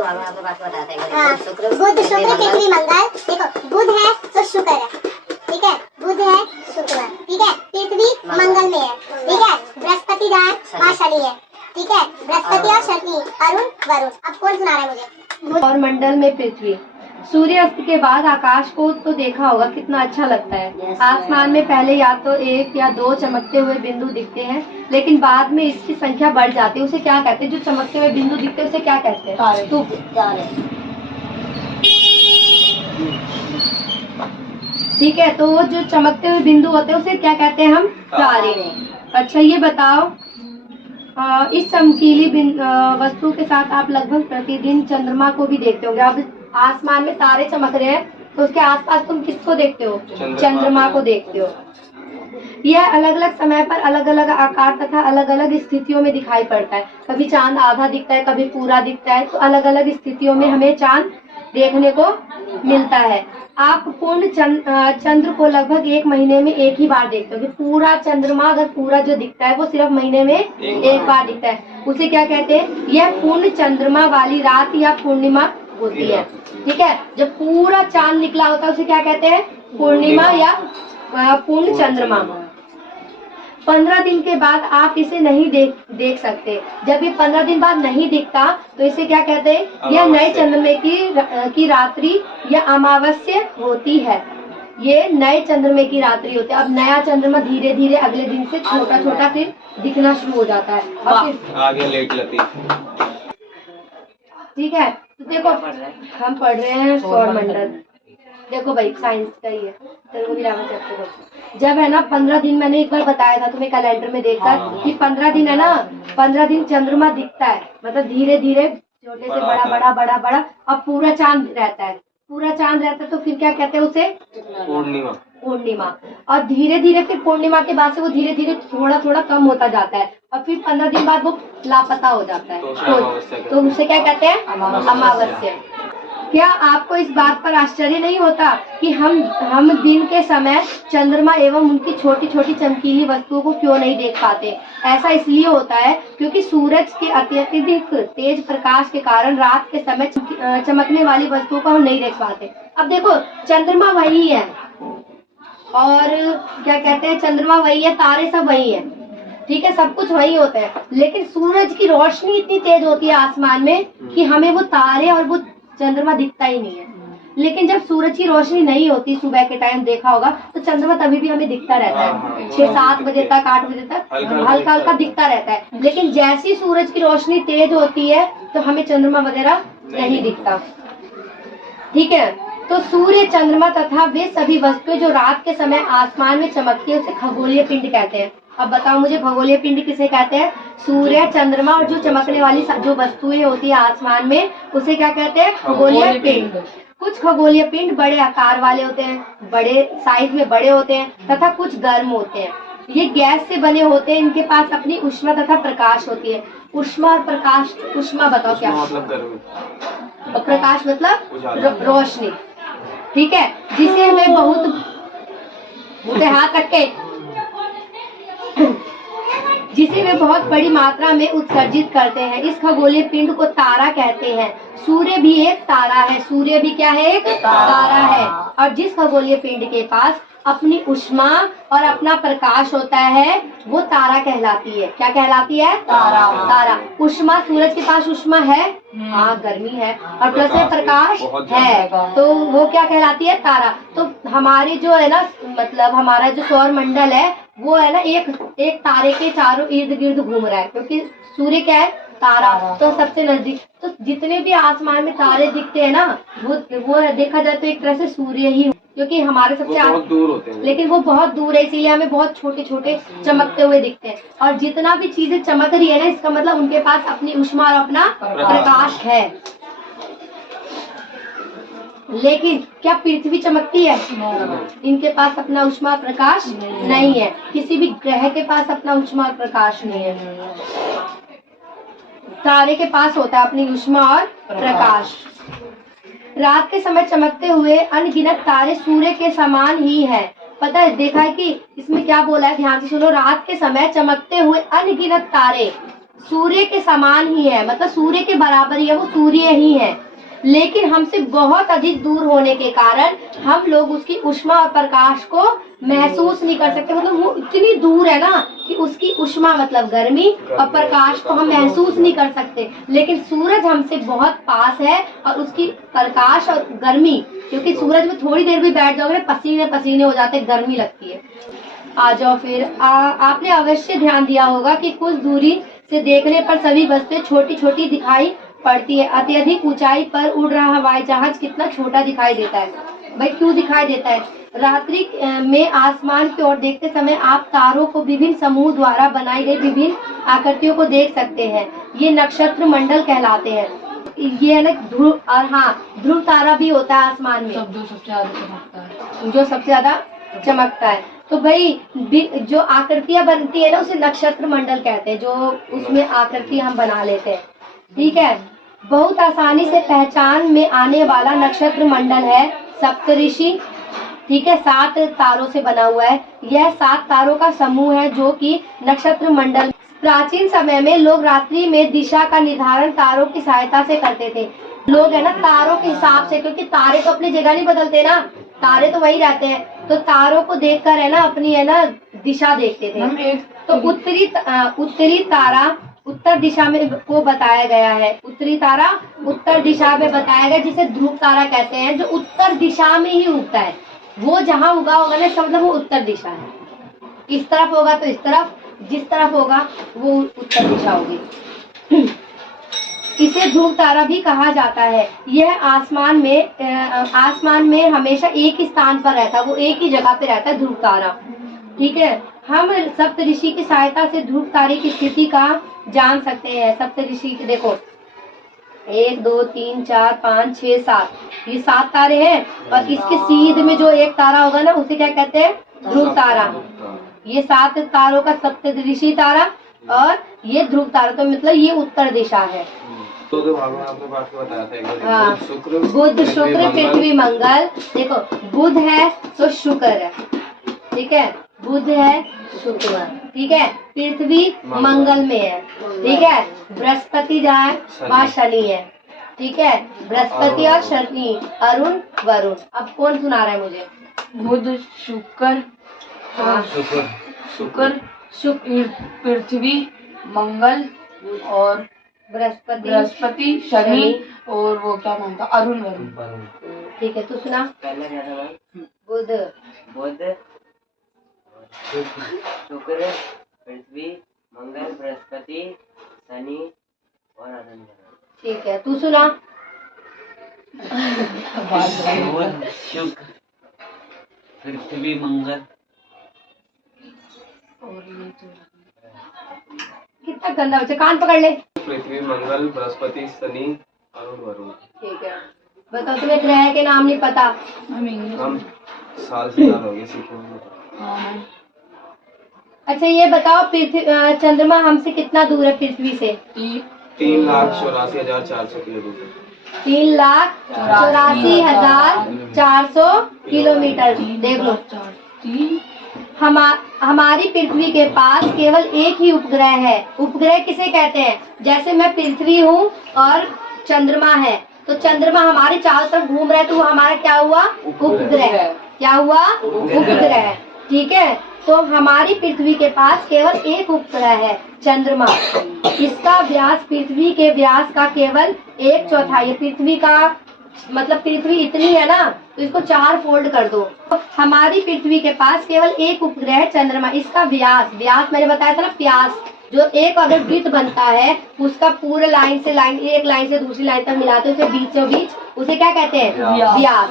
तो आपको बात बताते हैं। बुध शुक्र पृथ्वी मंगल, देखो बुध है तो शुक्र है, ठीक है, बुध है शुक्र, ठीक है, पृथ्वी मंगल में है, ठीक है, बृहस्पति जहाँ है वहाँ शनि है, ठीक है, बृहस्पति और शनि, अरुण वरुण। अब कौन सुना रहा है मुझे? और मंडल में पृथ्वी। सूर्यास्त के बाद आकाश को तो देखा होगा कितना अच्छा लगता है। आसमान में पहले या तो एक या दो चमकते हुए बिंदु दिखते हैं, लेकिन बाद में इसकी संख्या बढ़ जाती है। उसे क्या कहते हैं? जो चमकते हुए बिंदु दिखते हैं उसे क्या कहते हैं? ठीक है, तो जो चमकते हुए बिंदु होते हैं उसे क्या कहते हैं? हम तारे। अच्छा, ये बताओ, इस चमकीली वस्तु के साथ आप लगभग प्रतिदिन चंद्रमा को भी देखते होंगे। अब आसमान में तारे चमक रहे हैं तो उसके आसपास तुम किसको देखते हो? चंद्रमा को देखते हो। यह अलग अलग समय पर अलग अलग आकार तथा अलग अलग स्थितियों में दिखाई पड़ता है। कभी चांद आधा दिखता है, कभी पूरा दिखता है, तो अलग अलग स्थितियों में हमें चांद देखने को मिलता है। आप पूर्ण चंद्र को लगभग एक महीने में एक ही बार देखते हो। पूरा चंद्रमा अगर पूरा जो दिखता है वो सिर्फ महीने में एक बार दिखता है, उसे क्या कहते हैं? यह पूर्ण चंद्रमा वाली रात या पूर्णिमा होती है, ठीक है। जब पूरा चांद निकला होता है उसे क्या कहते हैं? पूर्णिमा या पूर्ण चंद्रमा। 15 दिन के बाद आप इसे नहीं देख सकते। जब ये 15 दिन बाद नहीं दिखता तो इसे क्या कहते हैं? यह नए चंद्रमा की रात्रि या अमावस्या होती है। ये नए चंद्रमा की रात्रि होती है। अब नया चंद्रमा धीरे धीरे अगले दिन से छोटा छोटा फिर दिखना शुरू हो जाता है और फिर आगे लेट लती। ठीक है, तो देखो हम पढ़ रहे हैं सौरमंडल। देखो भाई, साइंस का ही है, जब है ना 15 दिन, मैंने एक बार बताया था तुम्हें कैलेंडर में देखकर कि 15 दिन है ना, 15 दिन चंद्रमा दिखता है, मतलब धीरे धीरे छोटे से बड़ा बड़ा बड़ा बड़ा, अब पूरा चांद रहता है, पूरा चांद रहता है तो फिर क्या कहते हैं उसे? पूर्णिमा। पूर्णिमा। और धीरे धीरे फिर पूर्णिमा के बाद से वो धीरे धीरे थोड़ा थोड़ा कम होता जाता है और फिर 15 दिन बाद वो लापता हो जाता है, तो उसे क्या कहते हैं? अमावस्या। क्या आपको इस बात पर आश्चर्य नहीं होता कि हम दिन के समय चंद्रमा एवं उनकी छोटी छोटी चमकीली वस्तुओं को क्यों नहीं देख पाते? ऐसा इसलिए होता है क्योंकि सूरज के अत्यधिक तेज प्रकाश के कारण रात के समय चमकने वाली वस्तुओं को हम नहीं देख पाते। अब देखो, चंद्रमा वही है और क्या कहते हैं, चंद्रमा वही है, तारे सब वही है, ठीक है, सब कुछ वही होता है, लेकिन सूरज की रोशनी इतनी तेज होती है आसमान में कि हमें वो तारे और वो चंद्रमा दिखता ही नहीं है। लेकिन जब सूरज की रोशनी नहीं होती, सुबह के टाइम देखा होगा तो चंद्रमा तभी भी हमें दिखता रहता है, 6-7 बजे तक, 8 बजे तक हल्का हल्का दिखता रहता है। लेकिन जैसी सूरज की रोशनी तेज होती है तो हमें चंद्रमा वगैरह नहीं दिखता, ठीक है। तो सूर्य, चंद्रमा तथा वे सभी वस्तुएं जो रात के समय आसमान में चमकती है उसे खगोलीय पिंड कहते हैं। अब बताओ मुझे, खगोलीय पिंड किसे कहते हैं? सूर्य, चंद्रमा और जो चमकने वाली जो वस्तुएं होती है आसमान में उसे क्या कहते हैं? खगोलीय पिंड। कुछ खगोलीय पिंड बड़े आकार वाले होते हैं, बड़े साइज में बड़े होते हैं तथा कुछ गर्म होते हैं। ये गैस से बने होते हैं, इनके पास अपनी ऊष्मा तथा प्रकाश होती है। ऊष्मा और प्रकाश, ऊष्मा बताओ क्या? और प्रकाश मतलब रोशनी, ठीक है, जिसे हमें बहुत हाथ रख के जिसे वे बहुत बड़ी मात्रा में उत्सर्जित करते हैं। इस खगोलीय पिंड को तारा कहते हैं। सूर्य भी एक तारा है। सूर्य भी क्या है? एक तारा है। और जिस खगोलीय पिंड के पास अपनी ऊष्मा और अपना प्रकाश होता है वो तारा कहलाती है। क्या कहलाती है? तारा। तारा। ऊष्मा, सूरज के पास ऊष्मा है, हाँ गर्मी है, और प्लस में प्रकाश है, तो वो क्या कहलाती है? तारा। तो हमारे जो है ना, मतलब हमारा जो सौर मंडल है वो है ना एक तारे के चारों इर्द गिर्द घूम रहा है, क्योंकि सूर्य क्या है? तारा, तो सबसे नजदीक। तो जितने भी आसमान में तारे दिखते हैं ना, वो देखा जाए तो एक तरह से सूर्य ही, क्योंकि हमारे सबसे बहुत दूर होते हैं, लेकिन वो बहुत दूर है, इसीलिए हमें बहुत छोटे छोटे चमकते हुए दिखते हैं। और जितना भी चीजें चमक रही है ना, इसका मतलब उनके पास अपनी ऊष्मा और अपना प्रकाश है। लेकिन क्या पृथ्वी चमकती है? इनके पास अपना ऊष्मा प्रकाश नहीं है। किसी भी ग्रह के पास अपना ऊष्मा और प्रकाश नहीं है। तारे के पास होता है अपनी ऊष्मा और प्रकाश। रात के समय चमकते हुए अनगिनत तारे सूर्य के समान ही है। पता है, देखा है कि इसमें क्या बोला है, ध्यान से सुनो। रात के समय चमकते हुए अनगिनत तारे सूर्य के समान ही है, मतलब सूर्य के बराबर ही है, वो सूर्य ही है, लेकिन हमसे बहुत अधिक दूर होने के कारण हम लोग उसकी ऊष्मा और प्रकाश को महसूस नहीं कर सकते। मतलब वो इतनी दूर है ना कि उसकी ऊष्मा मतलब गर्मी और प्रकाश को हम महसूस नहीं कर सकते, लेकिन सूरज हमसे बहुत पास है और उसकी प्रकाश और गर्मी, क्योंकि सूरज में थोड़ी देर भी बैठ जाओगे पसीने पसीने हो जाते, गर्मी लगती है। आ जाओ फिर। आपने अवश्य ध्यान दिया होगा कि कुछ दूरी से देखने पर सभी वस्तुएं छोटी छोटी दिखाई पड़ती है। अत्यधिक ऊंचाई पर उड़ रहा हवाई जहाज कितना छोटा दिखाई देता है। भाई क्यों दिखाई देता है? रात्रि में आसमान की ओर देखते समय आप तारों को विभिन्न समूह द्वारा बनाई गई विभिन्न आकृतियों को देख सकते हैं। ये नक्षत्र मंडल कहलाते हैं। ये है ना ध्रुव, और हाँ ध्रुव तारा भी होता है आसमान में, जो सबसे ज्यादा चमकता है। तो भाई जो आकृतियां बनती है ना उसे नक्षत्र मंडल कहते हैं, जो उसमें आकृति हम बना लेते हैं। ठीक है, बहुत आसानी से पहचान में आने वाला नक्षत्र मंडल है सप्तऋषि। ठीक है, 7 तारों से बना हुआ है। यह 7 तारों का समूह है जो कि नक्षत्र मंडल। प्राचीन समय में लोग रात्रि में दिशा का निर्धारण तारों की सहायता से करते थे। लोग है ना तारों के हिसाब से, क्योंकि तारे तो अपनी जगह नहीं बदलते ना, तारे तो वही रहते हैं, तो तारों को देखकर है ना अपनी है ना दिशा देखते थे। तो उत्तरी तारा उत्तर दिशा में को बताया गया है। उत्तरी तारा उत्तर दिशा में बताया गया, जिसे ध्रुव तारा कहते हैं, जो उत्तर दिशा में ही उगता है। वो जहाँ उगा होगा ना इसका मतलब वो उत्तर दिशा है। इस तरफ होगा तो इस तरफ, जिस तरफ होगा वो उत्तर दिशा होगी। इसे ध्रुव तारा भी कहा जाता है। यह आसमान में हमेशा एक ही स्थान पर रहता है, वो एक ही जगह पे रहता है ध्रुव तारा। ठीक है, हम सप्तऋषि की सहायता से ध्रुव तारे की स्थिति का जान सकते हैं। सप्तऋषि की देखो 1 2 3 4 5 6 7, ये 7 तारे हैं, और इसके सीध में जो एक तारा होगा ना उसे क्या कहते हैं? ध्रुव तारा। ये 7 तारों का सप्तऋषि तारा और ये ध्रुव तारा, तो मतलब ये उत्तर दिशा है। तो भाग में आपने बात बताया था एक बार। हाँ, बुध शुक्र पृथ्वी मंगल। देखो बुध है तो शुक्र है, ठीक है, बुध है शुक्र, ठीक है, पृथ्वी मंगल में है, ठीक है, बृहस्पति जहाँ है वहाँ शनि है, ठीक है, बृहस्पति और शनि, अरुण वरुण। अब कौन सुना रहा है मुझे? बुध शुक्र, शुक्र पृथ्वी मंगल और बृहस्पति शनि और वो क्या नाम था? अरुण वरुण। ठीक है, तू सुना। पहले क्या था भाई? बुध शुक्र पृथ्वी मंगल बृहस्पति शनि और अरुण। ठीक है, तू सुना। बुध शुक्र पृथ्वी मंगल और ये तो कितना गंदा बच्चा, कान पकड़ ले। पृथ्वी मंगल बृहस्पति शनि अरुण वरुण। ठीक है, बताओ तुम्हें ग्रह के नाम नहीं पता? हम साल से ज्यादा हो गए सीखे। अच्छा ये बताओ पृथ्वी चंद्रमा हमसे कितना दूर है पृथ्वी से? 3,84,400 किलो दूर। 3,84,400 किलोमीटर। देख लो, हमारी पृथ्वी के पास केवल एक ही उपग्रह है। उपग्रह किसे कहते हैं? जैसे मैं पृथ्वी हूँ और चंद्रमा है, तो चंद्रमा हमारे चारों तरफ घूम रहा है, तो वो हमारा क्या हुआ? उपग्रह। क्या हुआ? उपग्रह। ठीक है, तो हमारी पृथ्वी के पास केवल एक उपग्रह है, चंद्रमा। इसका व्यास पृथ्वी के व्यास का केवल 1/4 है। पृथ्वी का मतलब पृथ्वी इतनी है ना, तो इसको 4 फोल्ड कर दो। हमारी पृथ्वी के पास केवल एक उपग्रह है, चंद्रमा। इसका व्यास मैंने बताया था ना, प्यास, जो एक अगर वृत्त बनता है उसका पूरे लाइन से लाइन, एक लाइन से दूसरी लाइन तक मिलाते हैं, उसे बीच से बीच, उसे क्या कहते हैं? व्यास।